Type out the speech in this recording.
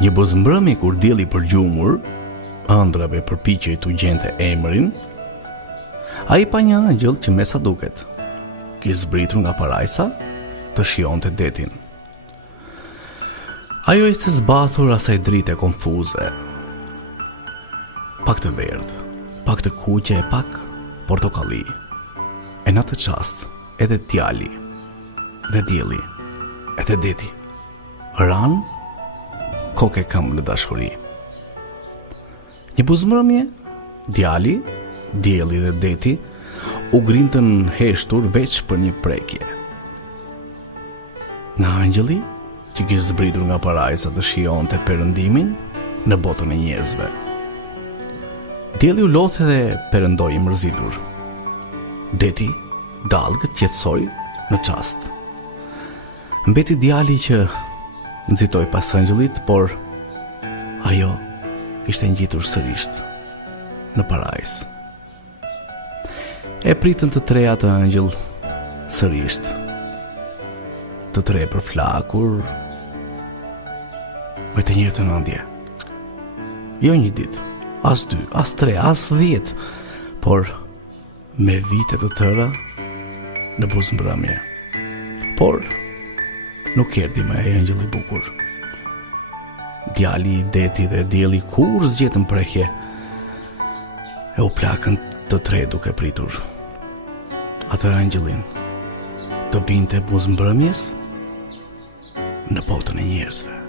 Një buzmbrëmi kur dielli përgjumur, ëndrave përpiqej t'u gjente emrin, ai pa një angjëll që me sa duket kishte zbritur nga parajsa të shijonte detin. Ajo ishte zbathur asaj drite konfuze, pak të verdh, pak të kuqe e pak portokalli. E në atë çast edhe djali dhe dielli edhe deti ran kokë këmbë në dashuri. Një buzmbrëmje, djali, dielli dhe deti u grintën heshtur veç për një prekje. Në angjëlli që kishte zbritur nga parajsa të shijonte perëndimin në botën e njerëzve. Dielli u lodhe dhe perëndoi i mërzitur. Deti dallgët qetësoi në çast. Mbeti djali që nxitoi pas angjëllit, por ajo ishte ngjitur sërish në parajsë. E pritën të treja të angjëll sërish, të tre përflakur, me të njëjtën ëndje. Jo një ditë, as 2, as 3, as 10, por me vite të tëra në buzmbrëmje. Por nuk erdhi më ai angjëlli i bukur. Djali, deti dhe dielli kur zgjetën prekje, e u plakën të tre duke pritur atë angjëllin të vinte buzmbrëmjes në botën e njerëzve.